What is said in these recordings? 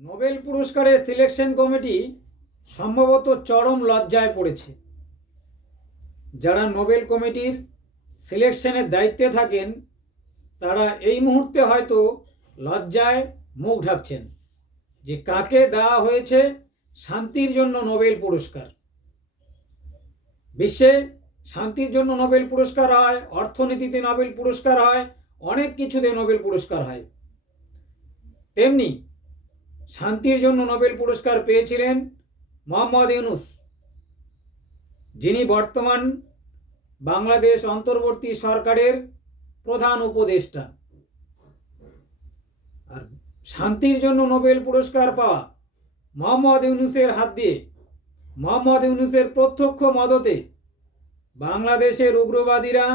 Nobel পুরস্কারের selection committee সম্ভবত চরম লজ্জায় পড়েছে। যারা নোবেল কমিটির সিলেকশনের দায়িত্বে থাকেন, তারা এই মুহূর্তে হয়তো লজ্জায় মুখ ঢাকছেন যে কাকে দেওয়া হয়েছে শান্তির জন্য নোবেল পুরস্কার। বিশ্বে শান্তির জন্য নোবেল পুরস্কার হয়, অর্থনীতিতে নোবেল পুরস্কার হয়, অনেক কিছুতে নোবেল পুরস্কার হয়। তেমনি শান্তির জন্য নোবেল পুরস্কার পেয়েছিলেন মোহাম্মদ ইউনুস, যিনি বর্তমান বাংলাদেশ অন্তর্বর্তী সরকারের প্রধান উপদেষ্টা। আর শান্তির জন্য নোবেল পুরস্কার পাওয়া মোহাম্মদ ইউনুসের হাত দিয়ে, মোহাম্মদ ইউনুসের প্রত্যক্ষ মদতে বাংলাদেশের উগ্রবাদীরা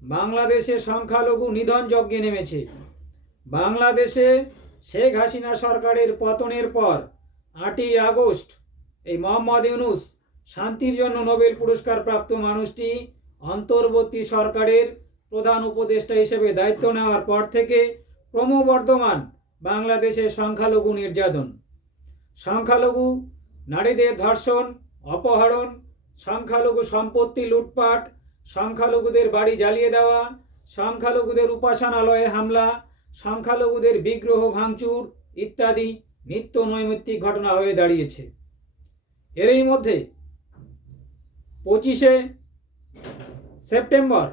বাংলাদেশে সংখ্যালঘু নিধন যজ্ঞে নেমেছে। বাংলাদেশে শেখ হাসিনা সরকারের পতনের পর আটই আগস্ট এই মোহাম্মদ ইউনুস শান্তির জন্য নোবেল পুরস্কার প্রাপ্ত মানুষটি অন্তর্বর্তী সরকারের প্রধান উপদেষ্টা হিসেবে দায়িত্ব নেওয়ার পর থেকে ক্রমবর্ধমান বাংলাদেশের সংখ্যালঘু নির্যাতন। সংখ্যালঘু নারীদের ধর্ষণ, অপহরণ, সংখ্যালঘু সম্পত্তি লুটপাট, সংখ্যালঘুদের বাড়ি জ্বালিয়ে দেওয়া, সংখ্যালঘুদের উপাসনালয়ে হামলা সংখ্যালঘুদের বিগ্রহ ভাঙচুর ইত্যাদি নিত্য নৈমিত্তিক ঘটনা হয়ে দাঁড়িয়েছে। এরই মধ্যে পঁচিশে সেপ্টেম্বর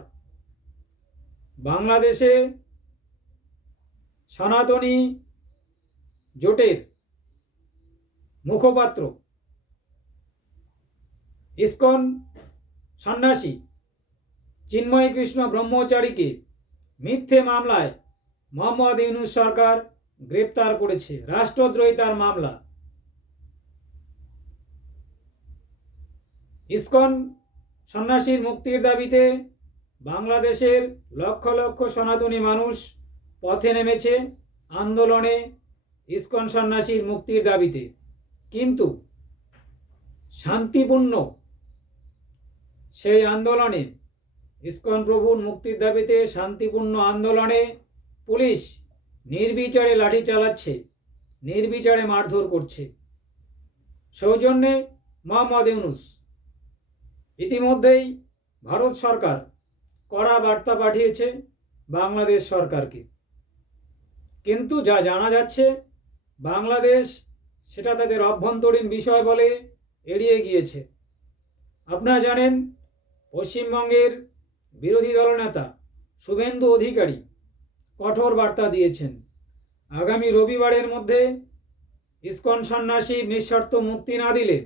বাংলাদেশে সনাতনী জোটের মুখপাত্র ইস্কন সন্ন্যাসী চিন্ময় কৃষ্ণ ব্রহ্মচারীকে মিথ্যে মামলায় মোহাম্মদ ইউনুস সরকার গ্রেপ্তার করেছে, রাষ্ট্রদ্রোহিতার মামলা। ইস্কন সন্ন্যাসীর মুক্তির দাবিতে বাংলাদেশের লক্ষ লক্ষ সনাতনী মানুষ পথে নেমেছে আন্দোলনে ইস্কন সন্ন্যাসীর মুক্তির দাবিতে। কিন্তু শান্তিপূর্ণ সেই আন্দোলনে ইস্কন প্রভুর মুক্তির দাবিতে শান্তিপূর্ণ আন্দোলনে পুলিশ নির্বিচারে লাঠি চালাচ্ছে, নির্বিচারে মারধর করছে। সৌজন্যে মোহাম্মদ ইউনুস। ইতিমধ্যেই ভারত সরকার কড়া বার্তা পাঠিয়েছে বাংলাদেশ সরকারকে। কিন্তু যা জানা যাচ্ছে, বাংলাদেশ সেটা তাদের অভ্যন্তরীণ বিষয় বলে এড়িয়ে গিয়েছে। আপনারা জানেন, পশ্চিমবঙ্গের বিরোধী দলনেতা শুভেন্দু অধিকারী কঠোর বার্তা দিয়েছেন। আগামী রবিবারের মধ্যে ইস্কন সন্ন্যাসীর নিঃশর্ত মুক্তি না দিলে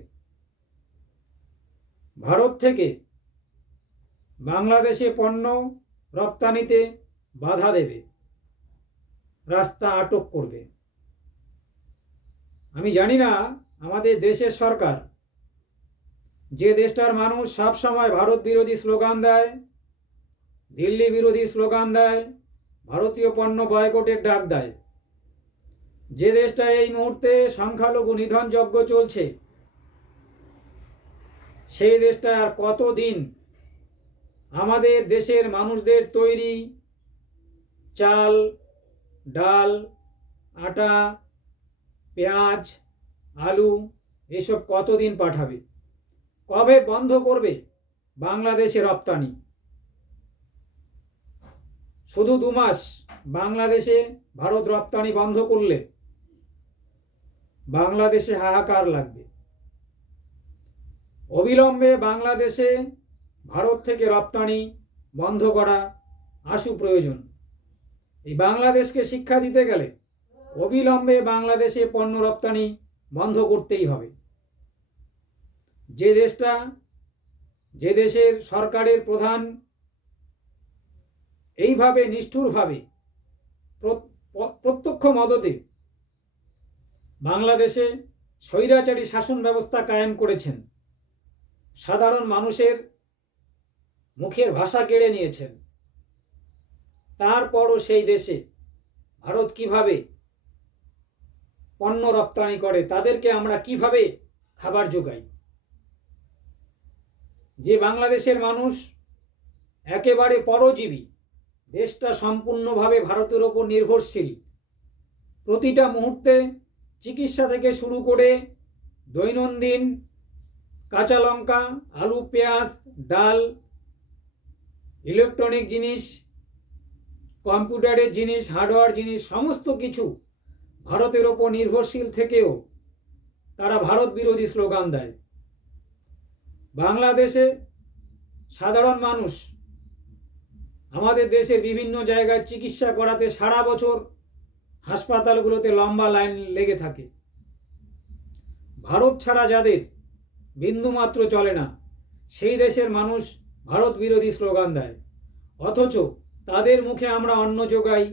ভারত থেকে বাংলাদেশে পণ্য রপ্তানিতে বাধা দেবে, রাস্তা আটক করবে। আমি জানি না, আমাদের দেশের সরকার যে দেশটার মানুষ সবসময় ভারত বিরোধী স্লোগান দেয়, দিল্লি বিরোধী স্লোগান দেয় ভারতীয় পণ্য বয়কটের ডাক দেয়। যে দেশটা এই মুহূর্তে সংখ্যালঘু নিধন যজ্ঞ চলছে, সেই দেশটা আর কতদিন আমাদের দেশের মানুষদের তৈরি? চাল, ডাল, আটা, পেঁয়াজ, আলু, এসব কতদিন পাঠাবে? কবে বন্ধ করবে? বাংলাদেশে রপ্তানি। শুধু দু মাস বাংলাদেশে ভারত রপ্তানি বন্ধ করলে বাংলাদেশে হাহাকার লাগবে। অবিলম্বে বাংলাদেশে ভারত থেকে রপ্তানি বন্ধ করা আশু প্রয়োজন। এই বাংলাদেশকে শিক্ষা দিতে গেলে অবিলম্বে বাংলাদেশে পণ্য রপ্তানি বন্ধ করতেই হবে। যে দেশটা, যে দেশের সরকারের প্রধান এইভাবে, নিষ্ঠুরভাবে প্রত্যক্ষ মদতে বাংলাদেশে স্বৈরাচারী শাসন ব্যবস্থা কায়েম করেছেন। সাধারণ মানুষের মুখের ভাষা কেড়ে নিয়েছেন। তারপরও সেই দেশে ভারত কীভাবে পণ্য রপ্তানি করে, তাদেরকে আমরা কীভাবে খাবার যোগাই? যে বাংলাদেশের মানুষ একেবারে পরজীবী দেশটা সম্পূর্ণভাবে ভারতের ওপর নির্ভরশীল। প্রতিটা মুহূর্তে চিকিৎসা থেকে শুরু করে দৈনন্দিন কাঁচা লঙ্কা, আলু, পেঁয়াজ, ডাল, ইলেকট্রনিক জিনিস, কম্পিউটারের জিনিস, হার্ডওয়্যার জিনিস, সমস্ত কিছু ভারতের ওপর নির্ভরশীল থেকেও তারা ভারত বিরোধী স্লোগান দেয়। বাংলাদেশে সাধারণ মানুষ আমাদের দেশের বিভিন্ন জায়গায় চিকিৎসা করাতে সারা বছর হাসপাতালগুলোতে লম্বা লাইন লেগে থাকে। ভারত ছাড়া যাদের বিন্দুমাত্র চলে না, সেই দেশের মানুষ ভারত বিরোধী স্লোগান দেয়। অথচ তাদের মুখে আমরা অন্ন যোগাই,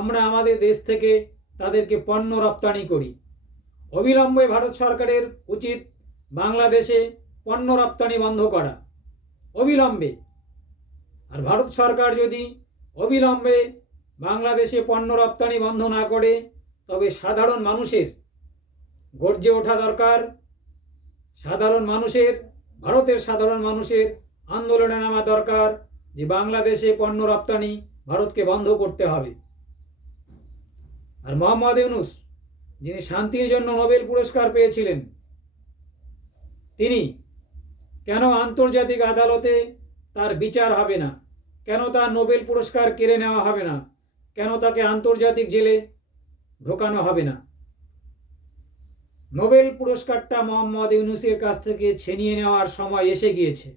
আমরা আমাদের দেশ থেকে তাদেরকে পণ্য রপ্তানি করি। অবিলম্বে ভারত সরকারের উচিত বাংলাদেশে পণ্য রপ্তানি বন্ধ করা। অবিলম্বে আর ভারত সরকার যদি অবিলম্বে বাংলাদেশে পণ্য রপ্তানি বন্ধ না করে, তবে সাধারণ মানুষের গর্জে ওঠা দরকার। সাধারণ মানুষের, ভারতের সাধারণ মানুষের আন্দোলনে নামা দরকার যে বাংলাদেশে পণ্য রপ্তানি ভারতকে বন্ধ করতে হবে। আর মোহাম্মদ ইউনুস, যিনি শান্তির জন্য নোবেল পুরস্কার পেয়েছিলেন, তিনি কেন আন্তর্জাতিক আদালতে তার বিচার হবে না। কেন তার নোবেল পুরস্কার কেড়ে নেওয়া হবে না? কেন তাকে আন্তর্জাতিক জেলে ঢোকানো হবে না? নোবেল পুরস্কারটা মোহাম্মদ ইউনুসের কাছ থেকে ছিনিয়ে নেওয়ার সময় এসে গিয়েছে।